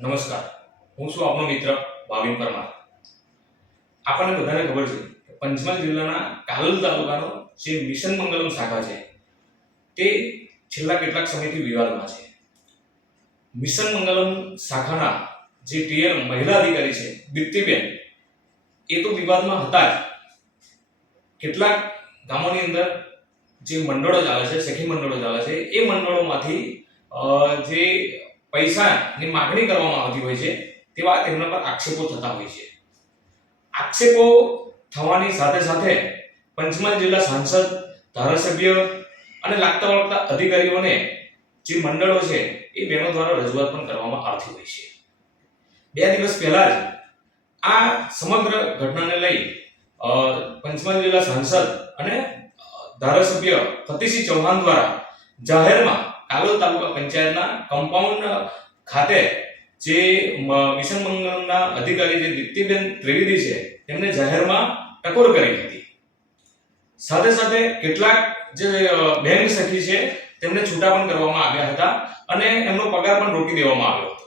નમસ્કાર, હું છું આપનો મિત્ર ભાવિન પરમાર. આપણને બધાને ખબર છે કે પંચમહાલ જિલ્લાના કાલોલ તાલુકાનો જે મિશન મંગલમ શાખા છે તે છેલ્લા કેટલાક સમયથી વિવાદમાં છે. મિશન મંગલમ શાખાના જે ટીએલ મહિલા અધિકારી છે દીપ્તિબેન, એ તો વિવાદમાં હતા જ. કેટલાક ગામોની અંદર જે મંડળો ચાલે છે, સખી મંડળો ચાલે છે, એ મંડળોમાંથી જે પૈસાની માગણી કરવામાં આવતી હોય છે તેવા તેમના પર આક્ષેપો થતા હોય છે. આક્ષેપો થવાની સાથે સાથે પંચમહાલ જિલ્લા સાંસદ, ધારાસભ્ય અને લાગતા વળગતા અધિકારીઓને જે મંડળો છે એ બહેનો દ્વારા રજૂઆત પણ કરવામાં આવતી હોય છે. 2 દિવસ પહેલા જ આ સમગ્ર ઘટનાને લઈ પંચમહાલ જિલ્લા સાંસદ અને ધારાસભ્ય ફતેહસિંહ ચૌહાણ દ્વારા જાહેરમાં કાલોલ તાલુકા પંચાયતના કમ્પાઉન્ડ ખાતે જે મિશન મંગલમના અધિકારી જે દીપ્તિબેન ત્રિવેદી છે તેમને જાહેરમાં ટકોર કરી હતી. સાથે સાથે કેટલાક જે બેંક સખી છે તેમને છૂટા પણ કરવામાં આવ્યા હતા અને એમનો પગાર પણ રોકી દેવામાં આવ્યો હતો.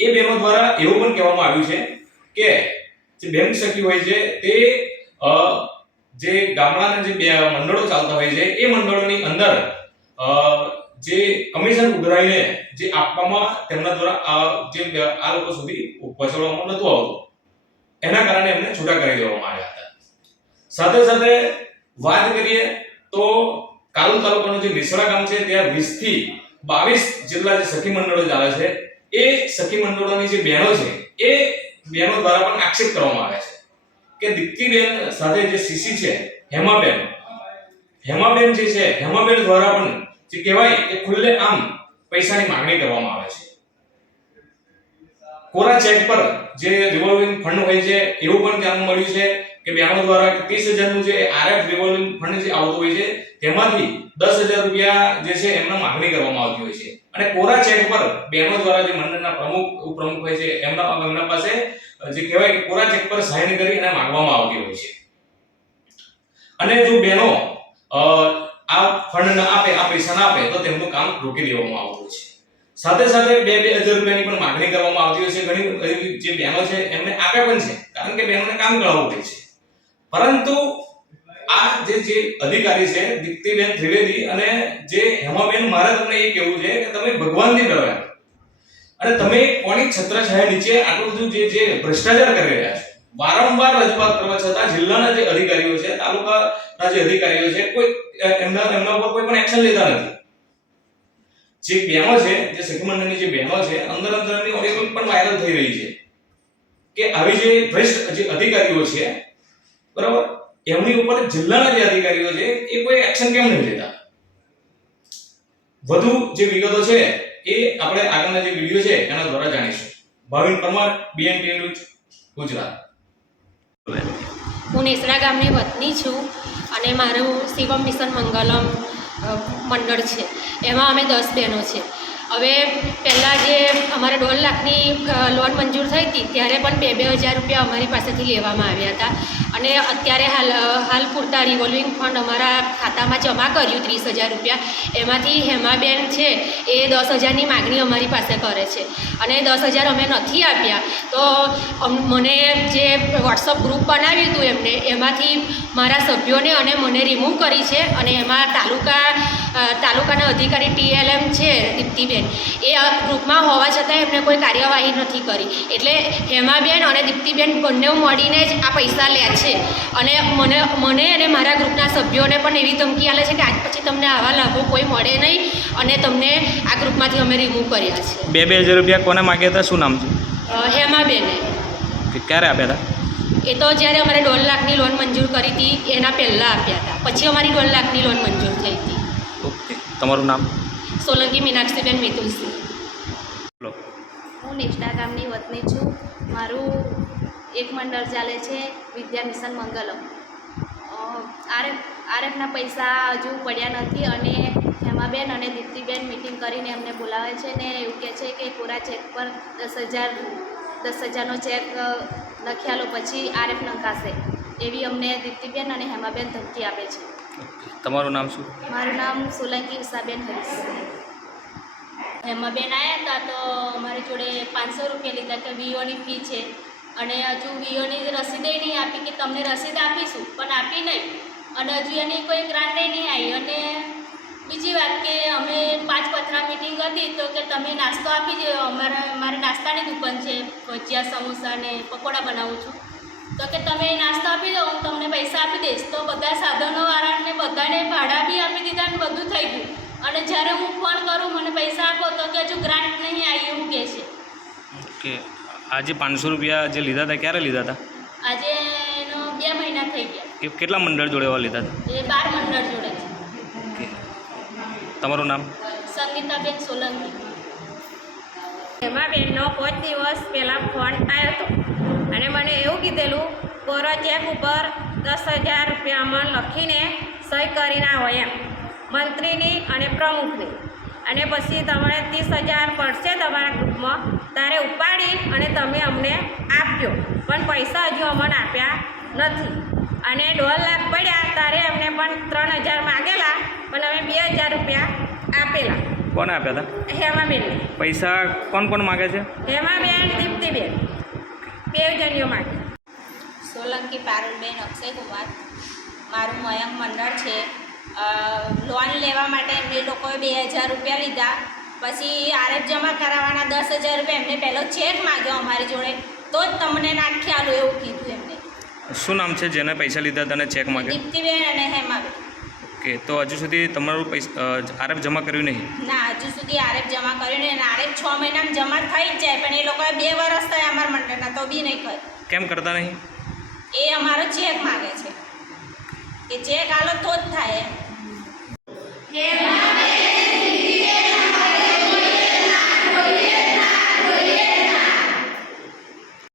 એ બહેનો દ્વારા એવું પણ કહેવામાં આવ્યું છે કે જે બેંક સખી હોય છે તે જે ગામડાના જે મંડળો ચાલતા હોય છે એ મંડળોની અંદર જે કમિશન ઉઘરાઈને જે આપવામાં તેમના દ્વારા આ લોકો સુધી પહોંચાડવામાં નહોતું આવતું, એના કારણે એમને છૂટા કરી દેવામાં આવ્યા હતા. સાથે સાથે વાત કરીએ તો કાલોલ તાલુકાનું જે વિસડા ગામ છે ત્યાં 20 થી 22 જેટલા જે સખી મંડળો ચાલે છે એ સખી મંડળોની જે બહેનો છે એ બહેનો દ્વારા પણ આક્ષેપ કરવામાં આવે છે કે દીપ્તિબેન સાથે જે સીસી છે હેમાબેન જે છે હેમાબેન દ્વારા પણ જે કહેવાય કે ખુલ્લે આમ પૈસાની માંગણી કરવામાં આવે છે. કોરા ચેક પર જે રિવોલ્વિંગ ફંડ હોય છે એવું પણ જાણવા મળ્યું છે કે બહેનો દ્વારા 30,000 નું જે આરએફ રિવોલ્વિંગ ફંડ જે આવતું હોય છે તેમાંથી 10,000 રૂપિયા જે છે એમને માંગણી કરવામાં આવતી હોય છે. અને કોરા ચેક પર બહેનો દ્વારા જે મંડળના પ્રમુખ ઉપપ્રમુખ હોય છે એમના પાસે જે કહેવાય કે કોરા ચેક પર સાઇન કરી અને માંગવામાં આવતી હોય છે. અને જો બહેનો આ ફંડ ના આપે, આ પૈસા ના આપે તો તેમનું કામ રોકી દેવામાં આવતું છે. સાથે સાથે 2,000 રૂપિયાની પણ માંગણી કરવામાં આવતી હોય છે. ઘણી જે બહેનો છે એમને આપ્યા પણ છે, કારણ કે બહેનોને કામ કરાવવું પડે છે. પરંતુ આ જે અધિકારી છે દીપ્તિબેન ત્રિવેદી અને જે હેમાબેન, મારે તમને એ કહેવું છે કે તમે ભગવાનથી ડરો અને તમે કોની છત્રછાયા નીચે આટલું બધું જે ભ્રષ્ટાચાર કરી રહ્યા છો. વારંવાર રજૂઆત કરવા છતાં જિલ્લાના જે અધિકારીઓ છે, તાલુકાના જે અધિકારીઓ છે, કોઈ એમના ઉપર કોઈ પણ એક્શન લેતા નથી. જે બહેનો છે, જે સખી મંડળની જે બહેનો છે, અંદરની ઓડિયો પણ વાયરલ થઈ રહી છે કે આવી જે ભ્રષ્ટ જે અધિકારીઓ છે, બરાબર, એમની ઉપર જિલ્લાના જે અધિકારીઓ છે એ કોઈ એક્શન કેમ નહીં લેતા. વધુ જે વિગતો છે એ આપણે આગળના જે વિડિયો છે એના દ્વારા જાણીશું. Bhavin Parmar, BNT news, Gujarat. હું નેસડા ગામની વતની છું અને મારું શિવમ મિશન મંગલમ મંડળ છે. એમાં અમે 10 બહેનો છે. હવે પહેલાં જે અમારે 1.5 લાખની લોન મંજૂર થઈ હતી ત્યારે પણ 2,000 રૂપિયા અમારી પાસેથી લેવામાં આવ્યા હતા. અને અત્યારે હાલ પૂરતા રિવોલ્વિંગ ફંડ અમારા ખાતામાં જમા કર્યું 30,000 રૂપિયા. એમાંથી હેમાબેન છે એ 10,000ની માગણી અમારી પાસે કરે છે અને 10,000 અમે નથી આપ્યા. તો મને જે વોટ્સઅપ ગ્રુપ બનાવ્યું હતું એમાંથી મારા સભ્યોને અને મને રિમૂવ કરી છે. અને એમાં તાલુકાના અધિકારી TLM છે દીપ્તિબેન, એ આ ગ્રુપમાં હોવા છતાં એમને કોઈ કાર્યવાહી નથી કરી. એટલે હેમાબેન અને દીપ્તિબેન બંને મળીને જ આ પૈસા લે છે અને મને અને મારા ગ્રુપના સભ્યોને પણ એવી ધમકી આપે છે કે આજ પછી તમને આવા લાભો કોઈ મળે નહીં અને તમને આ ગ્રુપમાંથી અમે રિમૂવ કર્યા છે. 2,000 રૂપિયા કોને માગ્યા હતા? શું નામ છે? હેમાબેને. ક્યારે આપ્યા હતા? એ તો જ્યારે અમારે 1.5 લાખની લોન મંજૂર કરી હતી એના પહેલાં આપ્યા હતા. પછી અમારી 1.5 લાખની લોન મંજૂર થઈ હતી. ઓકે, તમારું નામ? સોલંકી મીનાક્ષીબેન મિતુલસિંહ. હું નેસડા ગામની વતની છું. મારું એક મંડળ ચાલે છે વિદ્યા મિશન મંગલમ. આરએફના પૈસા હજુ પડ્યા નથી અને હેમાબેન અને દીપ્તિબેન મિટિંગ કરીને અમને બોલાવે છે ને એવું કહે છે કે કોરા ચેક પર 10,000નો ચેક લખ્યા લો પછી આરએફ નંખાશે, એવી અમને દીપ્તિબેન અને હેમાબેન ધમકી આપે છે. તમારું નામ શું? મારું નામ સોલંકી ઉષાબેન હરીશ. હેમાબેન આવ્યા હતા તો અમારે મારી જોડે 500 રૂપિયા લીધા કે વીઓની ફી છે અને હજુ વીઓની રસીદે નહીં આપી કે તમને રસીદ આપીશું પણ આપી નહીં અને હજુ એની કોઈ ગ્રાન્ટે નહીં આવી. અને બીજી વાત કે અમે 5 પથરા મિટિંગ હતી તો કે તમે નાસ્તો આપી દો, મારે નાસ્તાની દુકાન છે, ભજીયા સમોસા ને પકોડા બનાવું છું, તો કે તમે નાસ્તો આપી દો હું તમને પૈસા આપી દઈશ. તો બધા સાધનોવાળાને બધાને ભાડા બી આપી દીધા અને બધું થઈ ગયું. અને જ્યારે હું ફોન કરું મને પૈસા આપો તો કે હજુ ગ્રાન્ટ નહીં આવી એવું કહે છે. કે આજે 500 રૂપિયા જે લીધા હતા ક્યારે લીધા હતા? આજે એનો 2 મહિના થઈ ગયા. એ કેટલા મંડળ જોડે એવા લીધા હતા? એ 12 મંડળ જોડે છે. ઓકે, તમારું નામ? સંગીતાબેન સોલંકી. એમાં બેનનો 5 દિવસ પહેલાં ફોન આવ્યો હતો અને મને એવું કીધેલું કોરો ચેક ઉપર 10,000 રૂપિયામાં લખીને સહી કરીને આવો એમ, મંત્રીની અને પ્રમુખની, અને પછી તમારે 30,000 પડશે તમારા ગ્રુપમાં તારે ઉપાડી અને તમે અમને આપજો. પણ પૈસા હજુ અમને આપ્યા નથી અને 1.5 લાખ પડ્યા તારે અમને પણ 3,000 માગેલા પણ અમે 2,000 રૂપિયા આપેલા. કોને આપ્યા હતા? હેમાબેનને. પૈસા કોણ કોણ માગે છે? હેમાબેન, દીપ્તિબેન, 2 જણીઓ માગે. સોલંકી પારુલબેન અક્ષયકુમાર. મારું મયંક મંડળ છે. લોન લેવા માટે એમને લોકોએ 2,000 રૂપિયા લીધા. પછી આરએફ જમા કરાવવાના 10,000 રૂપિયા એમને પહેલો ચેક માગ્યો અમારી જોડે તો જ તમને નાખી આલું એવું કીધું એમને. શું નામ છે જેને પૈસા લીધા હતા અને ચેક માગે? દીપ્તિબેન અને હેમાબેન. ઓકે, તો હજુ સુધી તમારું પૈસા આરએફ જમા કર્યું નહીં? ના, હજુ સુધી આરએફ જમા કર્યું નહીં. અને આરએફ 6 મહિનામાં જમા થઈ જ જાય પણ એ લોકોએ 2 વર્ષ થયા અમારા મંડળના તો બી નહીં કર્યું. કેમ કરતા નહીં? એ અમારો ચેક માગે છે કે ચેક આલો તો જ થાય.